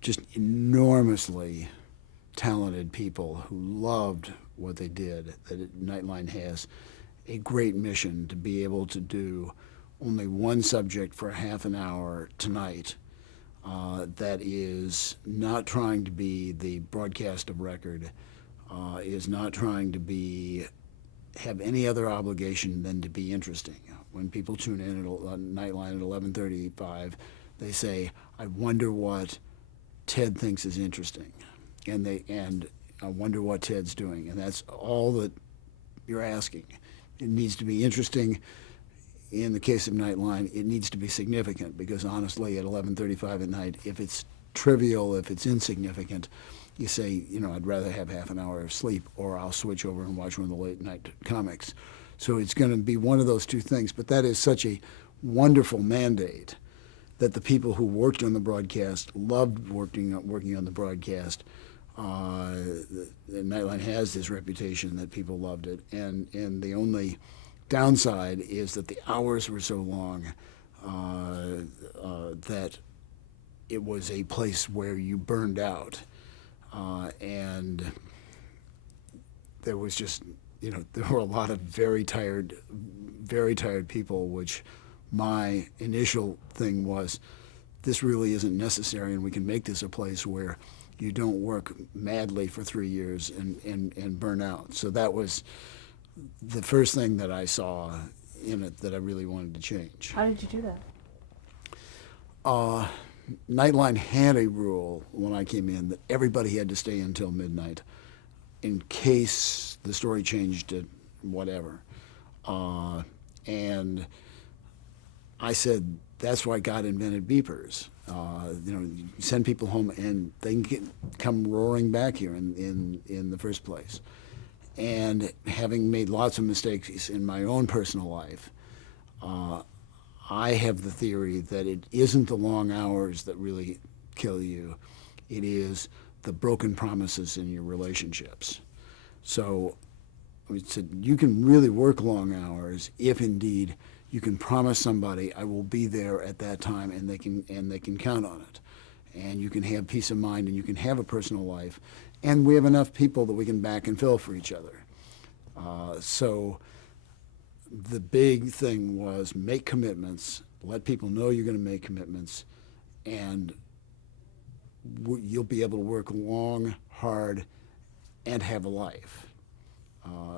just enormously talented people who loved what they did. That Nightline has a great mission to be able to do only one subject for half an hour tonight. That is not trying to be the broadcast of record, is not trying to be have any other obligation than to be interesting. When people tune in at Nightline at 11:35, they say, "I wonder what Ted thinks is interesting," and I wonder what Ted's doing, and that's all that you're asking. It needs to be interesting. In the case of Nightline, it needs to be significant because honestly, at 11:35 at night, if it's trivial, if it's insignificant, you say, I'd rather have half an hour of sleep, or I'll switch over and watch one of the late night comics. So it's going to be one of those two things. But that is such a wonderful mandate that the people who worked on the broadcast loved working on the broadcast. Nightline has this reputation that people loved it, and the only downside is that the hours were so long that it was a place where you burned out, and there was just there were a lot of very tired people, which my initial thing was, this really isn't necessary, and we can make this a place where you don't work madly for 3 years and burn out. So that was the first thing that I saw in it that I really wanted to change. How did you do that? Nightline had a rule when I came in that everybody had to stay until midnight in case the story changed to whatever. And I said, that's why God invented beepers. You send people home and they can come roaring back here in the first place. And having made lots of mistakes in my own personal life, I have the theory that it isn't the long hours that really kill you. It is the broken promises in your relationships. So I said, you can really work long hours if indeed you can promise somebody, I will be there at that time, and they can count on it. And you can have peace of mind, and you can have a personal life. And we have enough people that we can back and fill for each other. So the big thing was make commitments, let people know you're going to make commitments, and you'll be able to work long, hard, and have a life.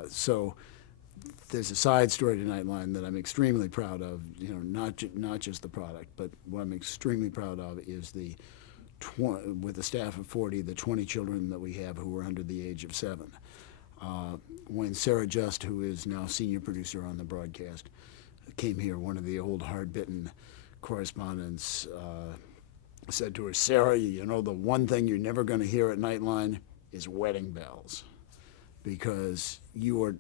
So there's a side story to Nightline that I'm extremely proud of. Not just the product, but what I'm extremely proud of is with a staff of 40, the 20 children that we have who are under the age of 7. When Sarah Just, who is now senior producer on the broadcast, came here, one of the old hard-bitten correspondents said to her, Sarah, the one thing you're never going to hear at Nightline is wedding bells, because you are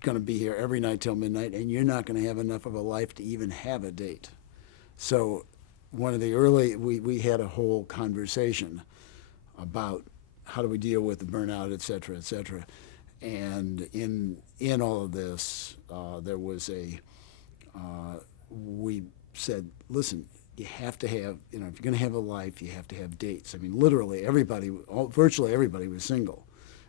going to be here every night till midnight, and you're not going to have enough of a life to even have a date. So one of the we had a whole conversation about how do we deal with the burnout, et cetera, et cetera. And in all of this, there was we said, listen, you have to have, if you're going to have a life, you have to have dates. I mean, literally virtually everybody was single,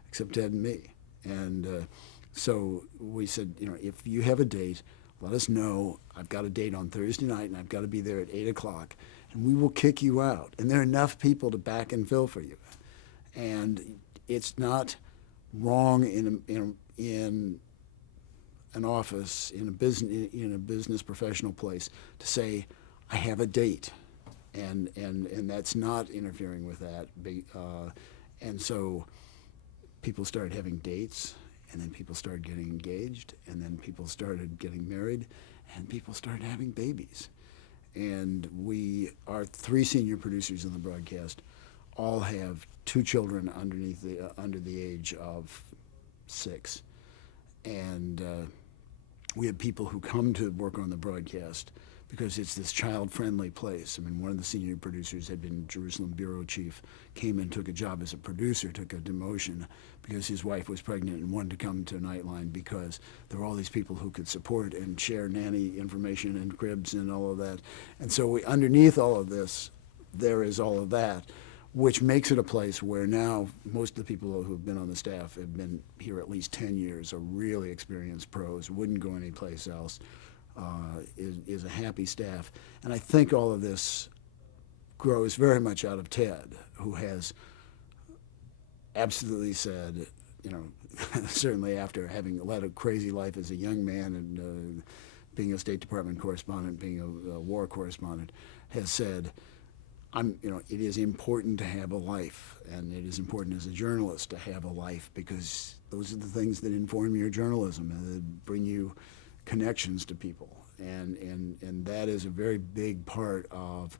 except Ted and me. And so we said, if you have a date, let us know. I've got a date on Thursday night, and I've got to be there at 8 o'clock, and we will kick you out. And there are enough people to back and fill for you. And it's not wrong in an office, in a business professional place, to say, I have a date, and that's not interfering with that. And so people started having dates, and then people started getting engaged, and then people started getting married, and people started having babies. And our 3 senior producers on the broadcast all have 2 children under the age of 6. And we have people who come to work on the broadcast because it's this child-friendly place. I mean, one of the senior producers had been Jerusalem bureau chief, came and took a job as a producer, took a demotion because his wife was pregnant and wanted to come to Nightline because there were all these people who could support and share nanny information and cribs and all of that. And so underneath all of this, there is all of that. which makes it a place where now most of the people who have been on the staff have been here at least 10 years, are really experienced pros, wouldn't go anyplace else, is a happy staff. And I think all of this grows very much out of Ted, who has absolutely said, you know, certainly after having led a crazy life as a young man and being a State Department correspondent, being a war correspondent, has said, it is important to have a life, and it is important as a journalist to have a life, because those are the things that inform your journalism and that bring you connections to people, and that is a very big part of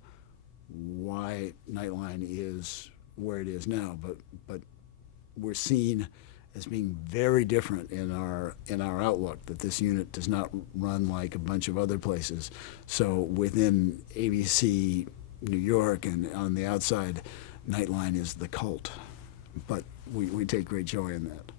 why Nightline is where it is now. But we're seen as being very different in our outlook, that this unit does not run like a bunch of other places. So within ABC New York and on the outside, Nightline is the cult. But we take great joy in that.